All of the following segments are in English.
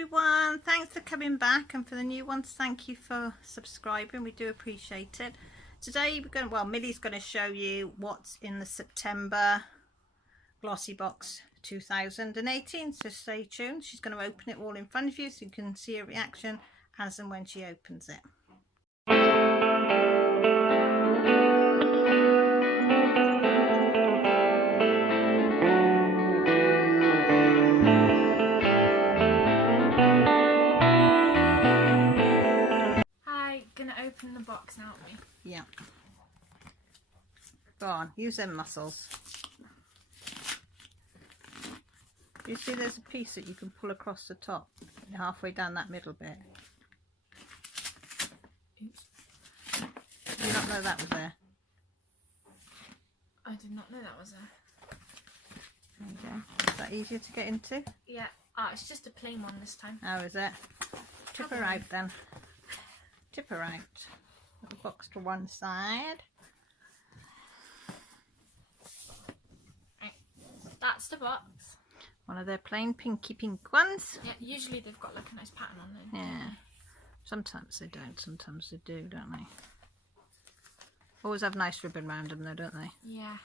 everyone, thanks for coming back, and for the new ones, thank you for subscribing. We do appreciate it. Today we're going, well, Millie's going to show you what's in the September Glossybox 2018, so stay tuned. She's going to open it all in front of you so you can see her reaction as and when she opens it. Open the box now, aren't we? Yeah. Go on, use them muscles. You see there's a piece that you can pull across the top, halfway down that middle bit. Oops. Did you not know that was there? I did not know that was there. There you go. Is that easier to get into? Yeah. It's just a plain one this time. Oh, is it? Tip her out then. Tip her out. Put the box to one side. Right. That's the box. One of their plain pinky pink ones. Yeah, usually they've got like a nice pattern on them. Yeah. Sometimes they don't, sometimes they do, don't they? Always have nice ribbon around them though, don't they? Yeah.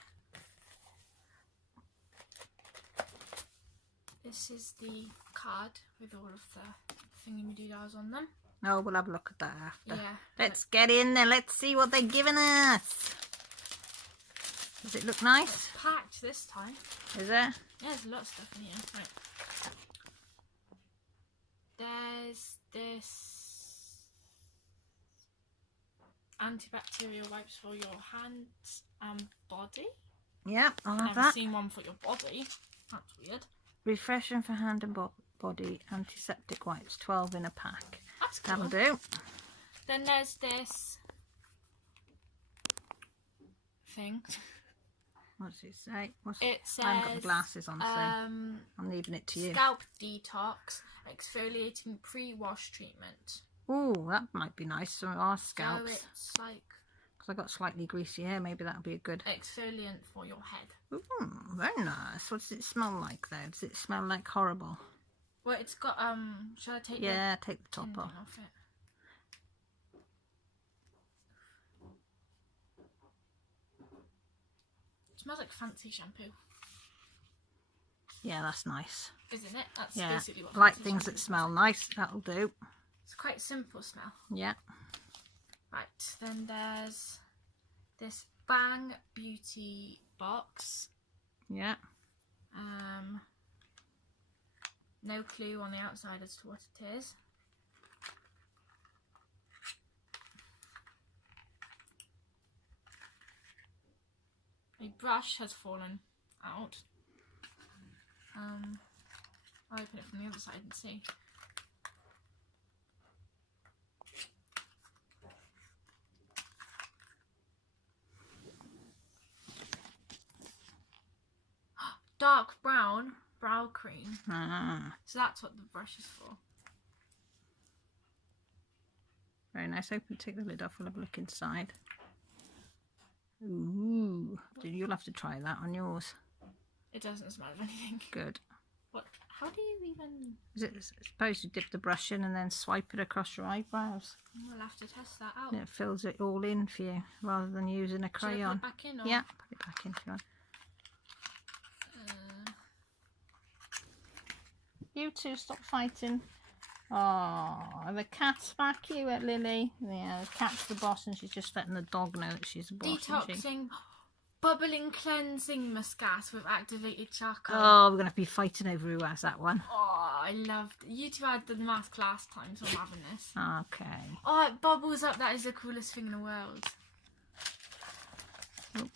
This is the card with all of the thingy-me-doo-dahs on them. Oh, we'll have a look at that after. Yeah. Let's get in there. Let's see what they're giving us. Does it look nice? It's packed this time. Is it? Yeah, there's a lot of stuff in here. Right. There's this antibacterial wipes for your hands and body. Yeah, I'll have I've never that. seen one for your body. That's weird. Refreshing for hand and body antiseptic wipes, 12 in a pack. That's cool. That'll do. Then there's this thing. What's it say? It says, I haven't got the glasses on, so I'm leaving it to you. Scalp detox, exfoliating pre-wash treatment. Oh, that might be nice for our scalps. So it's like, because I've got slightly greasy hair, maybe that'll be a good exfoliant for your head. Ooh, very nice. What does it smell like though? Does it smell like horrible? Well, it's got, shall I take take the top tin off. it? It smells like fancy shampoo. Yeah, that's nice. Isn't it? That's Yeah, basically what I like fancy things shampoo that smell nice. That'll do. It's quite simple smell. Yeah. Right, then there's this Bang Beauty box. Yeah. No clue on the outside as to what it is. A brush has fallen out. I'll open it from the other side and see. Dark brown brow cream. So that's what the brush is for. Very nice. Open, take the lid off. We'll have a look inside. Ooh, you'll have to try that on yours. It doesn't smell of anything. Good. What? How do you even? Is it supposed to dip the brush in and then swipe it across your eyebrows? We'll have to test that out. And it fills it all in for you rather than using a crayon. Should I put it back in? Or? Yeah, put it back in if you want. You two stop fighting. Oh, the cat's back you at Lily. Yeah, the cat's the boss and she's just letting the dog know that she's the boss. Detoxing, bubbling cleansing mascara with activated charcoal. Oh, we're going to be fighting over who has that one. Oh, I loved it. You two had the mask last time, so I'm having this. Okay. Oh, it bubbles up. That is the coolest thing in the world. Oh,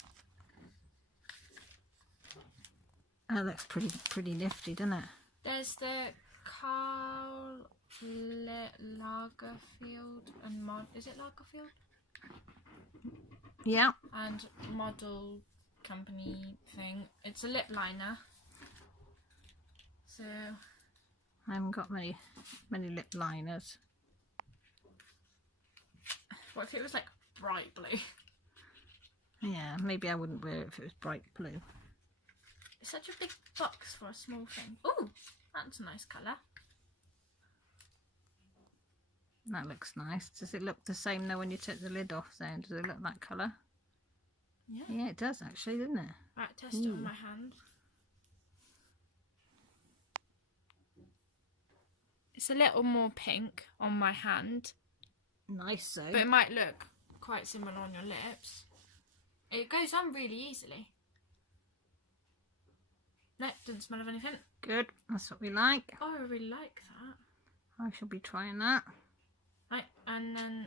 that looks pretty nifty, doesn't it? There's the Karl Lagerfeld and is it Lagerfeld? Yeah. And model company thing. It's a lip liner. So I haven't got many lip liners. What if it was like bright blue? Yeah, maybe I wouldn't wear it if it was bright blue. It's such a big box for a small thing. Ooh, that's a nice colour. That looks nice. Does it look the same though when you take the lid off then? Does it look that colour? Yeah. Yeah, it does actually, doesn't it? Right, test it on my hand. It's a little more pink on my hand. Nice so. But it might look quite similar on your lips. It goes on really easily. No, didn't smell of anything. Good, that's what we like. Oh, I really like that. I shall be trying that. Right, and then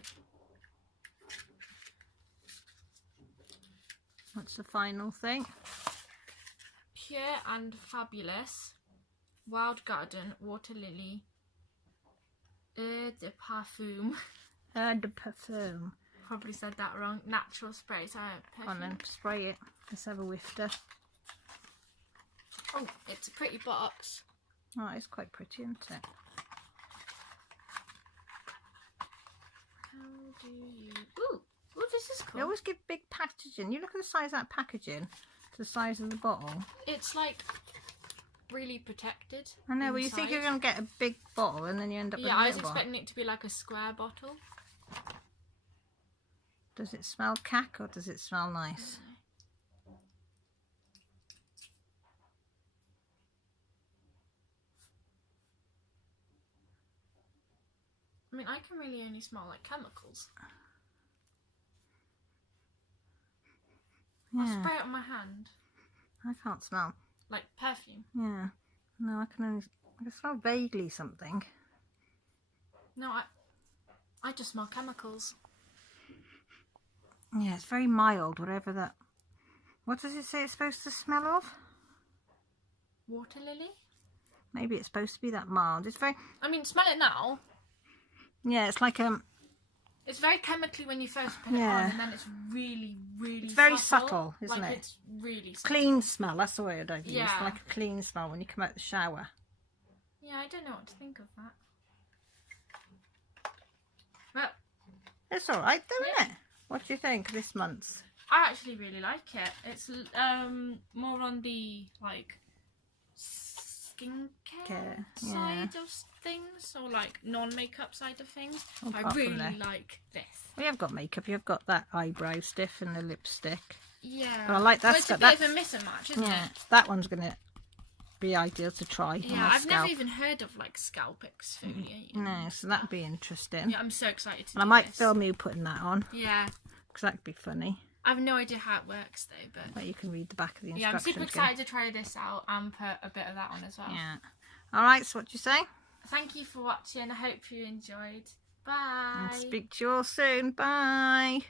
What's the final thing? Pure and Fabulous Wild Garden Water Lily Eau de Parfum. Eau de Parfum. Probably said that wrong. Natural spray. So Come on then, spray it. Let's have a whifter. Oh, it's a pretty box. Oh, it's quite pretty, isn't it? How do you... Ooh, this is cool. They always give big packaging. You look at the size of that packaging to the size of the bottle. It's like really protected. I know, well you think you're going to get a big bottle and then you end up with a I was little expecting it to be like a square bottle. Does it smell cack or does it smell nice? I mean, I can really only smell like chemicals. Yeah. I'll spray it on my hand. I can't smell. Like perfume. Yeah. No, I can smell vaguely something. No, I just smell chemicals. Yeah, it's very mild, whatever that... What does it say it's supposed to smell of? Water lily? Maybe it's supposed to be that mild. It's very... I mean, smell it now. Yeah, it's like It's very chemically when you first put it on, and then it's really, really it's very subtle, isn't like it? It's really subtle. Clean smell, that's the word I've used. Yeah. Like a clean smell when you come out the shower. Yeah, I don't know what to think of that. Well, It's alright though, isn't it? What do you think of this month's? I actually really like it. It's more on the like skincare side of things, or like non-makeup side of things. I really like this. We have got makeup. You've got that eyebrow stiff and the lipstick. Yeah. Well, I like that. Well, it's a bit of a mismatch, isn't it? That one's gonna be ideal to try. Yeah, I've never even heard of like scalp exfoliating. No, so that'd be interesting. Yeah, I'm so excited to And I might film you putting that on. Yeah. Because that could be funny. I have no idea how it works though, but you can read the back of the instructions. yeah, I'm super excited to try this out and put a bit of that on as well. Yeah. Alright, so what do you say? Thank you for watching. I hope you enjoyed. Bye. And speak to you all soon. Bye.